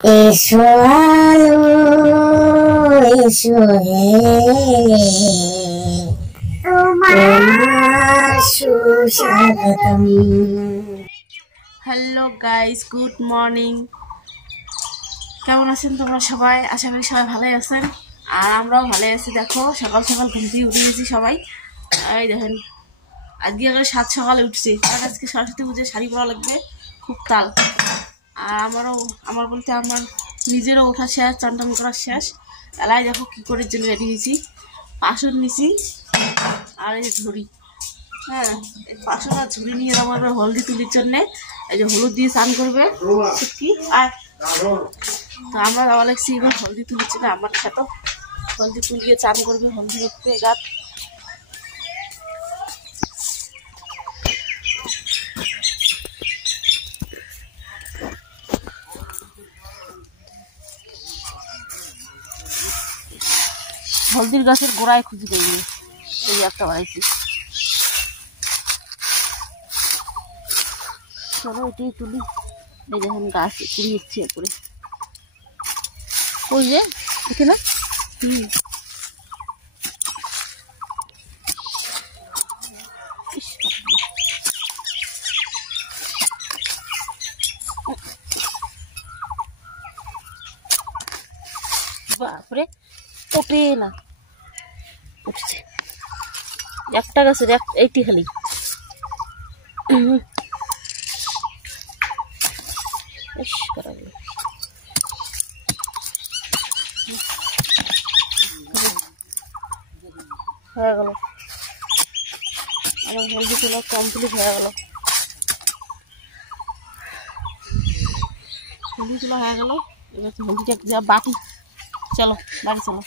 এসো আলো এসো হে তোমার সুস্বাগতম। Hello guys, good morning. কেমন আছেন তোমরা সবাই? আশা করি সবাই ভালোই আছেন, আর আমরাও ভালোই আছি। দেখো সকাল সকাল ঘুম থেকে উঠে গেছি সবাই। এই দেখেন, আজকে আগে 7 সকালে উঠছি, কারণ আজকে সরস্বতী পুজোয় শাড়ি পরা লাগবে, খুব তাল। আর আমার বলতে আমার নিজেরও ওঠা শেষ, চান টান করা শেষ। এলাই দেখো কী করে জন্য রেডি হয়েছি। পাশন নিছি আর এই যে ঝুড়ি, হ্যাঁ এই পাশন আর ঝুড়ি নিয়ে যাবো এবার হলদি তুলির জন্যে। এই যে হলুদ দিয়ে চান করবে কি। আর তো আমরা যাওয়া লাগছি এবার হলদি তুলির জন্য। আমার সাথে হলদি তুলিয়ে চান করবে, হলদি দেখতে গাত। হলদির গাছের গোড়ায় খুঁজে পেয়ে এই একটা বাড়াইছি। চলো এটাই তুলি। এই দেখেন গাছ কুড়ি এসছে করে ওই যে দেখে না। বাপরে ওঠে না, উঠছে একটা গাছের এইটি খালি। হয়ে গেল আমার হলদি তোলা কমপ্লিট হয়ে গেল। হলদি তোলা হয়ে গেল, এবার হলদিটা যা বাকি। চলো বাড়ি চলো।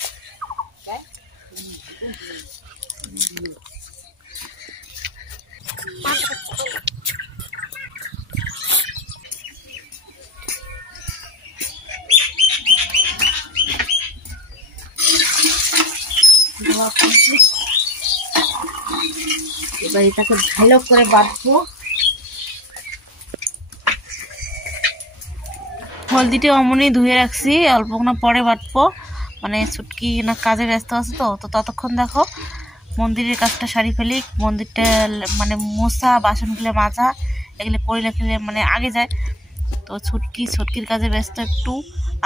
এবার এটাকে ভালো করে বাঁধবো। হলদিটা অমনি ধুয়ে রাখছি, অল্পক্ষণ পরে বাটবো। মানে ছুটকি না কাজে ব্যস্ত আছে, তো ততক্ষণ দেখো মন্দিরের কাজটা সারি ফেলি। মন্দিরটা মানে মোছা, বাসনগুলো মাজা, এগুলো করে রাখলে মানে আগে যায়। তো ছুটকির কাজে ব্যস্ত একটু।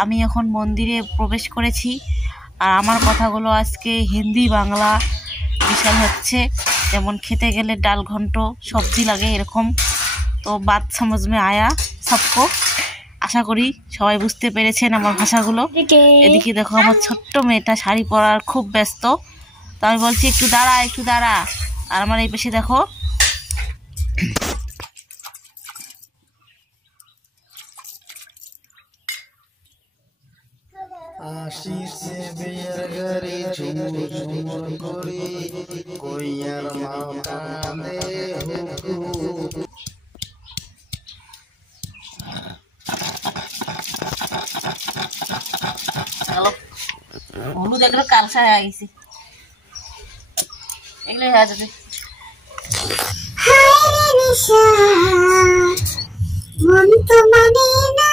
আমি এখন মন্দিরে প্রবেশ করেছি, আর আমার কথাগুলো আজকে হিন্দি বাংলা মিশাল হচ্ছে। যেমন খেতে গেলে ডাল ঘন্ট সবজি লাগে এরকম। তো বাত সমঝ মে আয়া সবকো। আশা করি সবাই বুঝতে পেরেছেন আমার ভাষাগুলো। এদিকে দেখো আমার ছোট্ট মেয়েটা শাড়ি পরার খুব ব্যস্ত। তো আমি বলছি একটু দাঁড়া একটু দাঁড়া, আর আমার এই পাশে দেখো आशीष बेर घरे झुमुर झुमुर करी कोइयार माता दे हुकू। হলুদ এগুলো কালসা হয়ে গেছে, এগুলো হয়ে যাবে। মন তো মানে না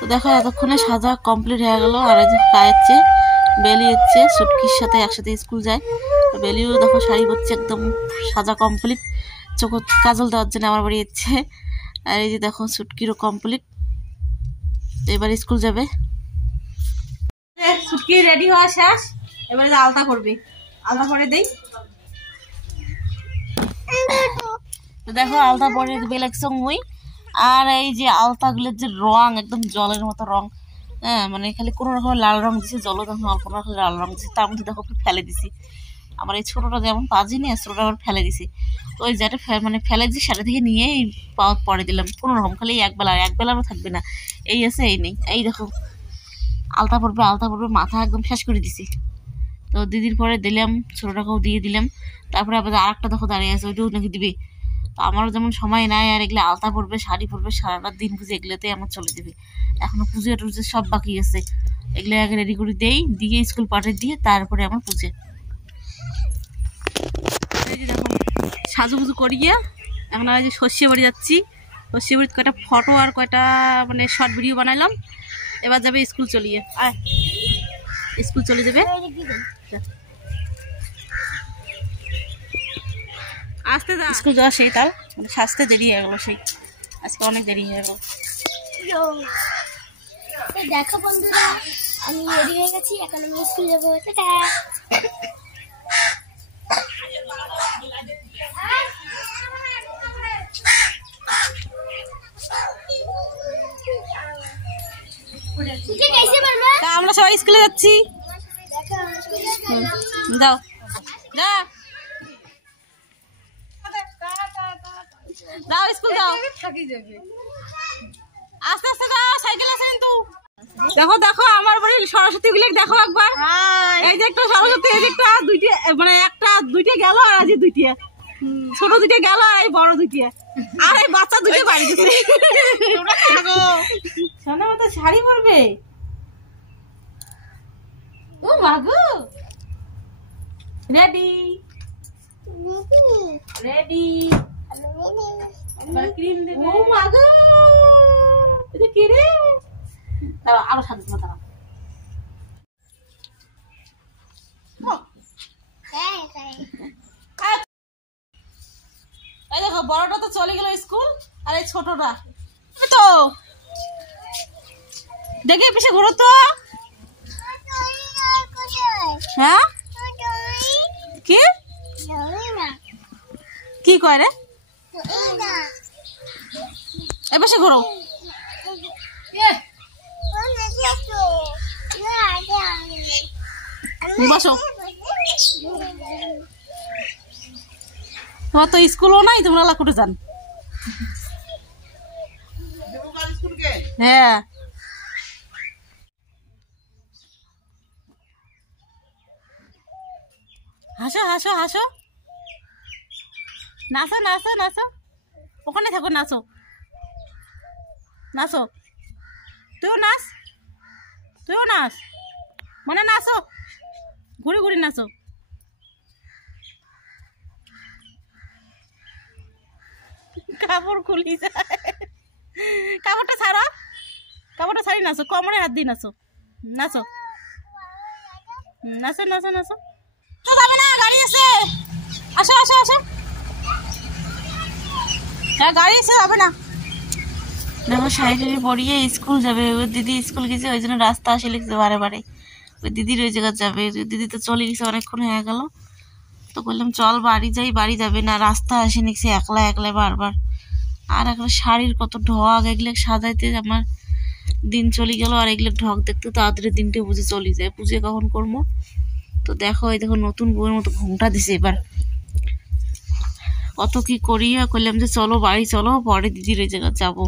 তো দেখো এতক্ষণে সাজা কমপ্লিট হয়ে গেল। আর এই যে খাওয়াচ্ছে, বেলি হচ্ছে সুটকির সাথে একসাথে স্কুল যায়। বেলিও দেখো শাড়ি পরছে, একদম সাজা কমপ্লিট। চোখ কাজল দেওয়ার জন্য আমার বাড়ি যাচ্ছে। আর এই যে দেখো সুটকিরও কমপ্লিট, এবার স্কুল যাবে। ছুটকি রেডি হওয়া শেষ, এবারে যে আলতা করবে, আলতা পরে দেই। তো দেখো আলতা পরে বেলাকছ মুই। আর এই যে আলতাগুলোর যে রং একদম জলের মতো রং, হ্যাঁ মানে খালি কোনো রকম লাল রং দিছে, জল তখন অল্প রকম লাল রং দিছে, তার মধ্যে দেখো ফেলে দিছি। আমার এই ছোটোটা যেমন পাজি নিয়ে ছোটোটা আবার ফেলে দিছি। তো ওই যেটা মানে ফেলে দিছি সেটা থেকে নিয়ে পরে দিলাম কোনো রকম, খালি একবেলারও থাকবে না, এই আছে এই নেই। এই দেখো আলতা পড়বে মাথা একদম শেষ করে দিছি। তো দিদির পরে দিলাম, ছোটোটাকেও দিয়ে দিলাম। তারপরে আবার আর একটা দেখো দাঁড়িয়ে আছে, ওইটাও নাকি দিবে। তো আমারও যেমন সময় নাই, আর এগুলো আলতা পড়বে, শাড়ি পরবে, সারাটা দিন পুজো এগুলোতেই আমার চলে যাবে। এখনো পুজো টুজো সব বাকি আছে, এগুলো আগে রেডি করে দিয়ে স্কুল পাঠিয়ে দিয়ে তারপরে আমার পুজো। এই যে দেখো সাজুগুজু করিয়ে এখন ওই যে শস্যে বাড়ি যাচ্ছি। শস্যে বাড়িতে কয়টা ফটো আর কয়টা মানে শর্ট ভিডিও বানাইলাম। এবার যাবে স্কুল চলিয়ে, আয় স্কুল চলে যাবে। আসতে যা, স্কুল যাওয়া সেই তার মানে সাজতে দেরি হয়ে গেলো, সেই আজকে অনেক দেরি হয়ে গেল। দেখো বন্ধুরা, আমি রেডি হয়ে গেছি, এখন আমি স্কুল যাবো। আমরা সবাই স্কুলে যাচ্ছি, যাও যাও স্কুল যাও, আস্তে আস্তে যাও, সাইকেল আছে কিন্তু। দেখো দেখো আমার বাড়ির সরস্বতী গুলো দেখো একবার। এই যে একটা সরস্বতী, এই যে একটা দুইটা, মানে একটা দুইটা গেল, আর আজ দুইটা ছোট দুইটা গেল, আর এই বড় দুইটা, আর এই বাচ্চা দুইটা বাড়ি গেছে। সোনা মতো শাড়ি পরবে, ও মাগো রেডি রেডি, ক্রিম দেবে। ও মাগো এটা কি রে, দাঁড়াও আরো সাথে দাঁড়াও। এই দেখো বড়টা তো চলে গেল স্কুল, আর এই ছোটটা তো দেখে পিছে ঘুরো তো। হ্যাঁ কি কি কয় রে, এ পাশে ঘুরো। বসো, তোমার তো স্কুলও নাই, তোমরা লাকুটে যান। হ্যাঁ হাসো হাসো হাসো, নাচো নাচো নাচো, ওখানে থাকো, নাচো নাচো, তুইও নাচ, তুইও নাচ, মানে নাচো, ঘুরে ঘুরে নাচো। কাপড় খুলি যায়, কাপড়টা ছাড়ো, কাপড়টা ছাড়ি নাচো, কোমরে হাত দিয়ে নাচো, নাচো নাচো নাচো নাচো। যাবে না, গাড়ি আছে, আসো আসো আসো, হ্যাঁ গাড়ি আছে, যাবে না। দেখো শাড়ি পরিয়ে স্কুল যাবে, ওই দিদি স্কুল গেছে, ওই জন্য রাস্তা আসে লিখছে বারে বারে, ওই দিদির ওই জায়গায় যাবে। দিদি তো চলে গেছে, অনেকক্ষণ হয়ে গেল। তো বললাম চল বাড়ি যাই, বাড়ি যাবে না, রাস্তা আসে নিচ্ছে একলা একলা বারবার। আর একটা শাড়ির কত ঢক, এগুলো সাজাইতে আমার দিন চলে গেল, আর এগুলো ঢক দেখতে তাড়াতাড়ি দিনটা বুঝে চলে যায়, পুজো কখন করবো। তো দেখো এই দেখো নতুন বউয়ের মতো ঘুমটা দিছে এবার, কত কি করিয়া করলাম যে চলো বাড়ি চলো, পরে দিদির ওই জায়গায় যাবো।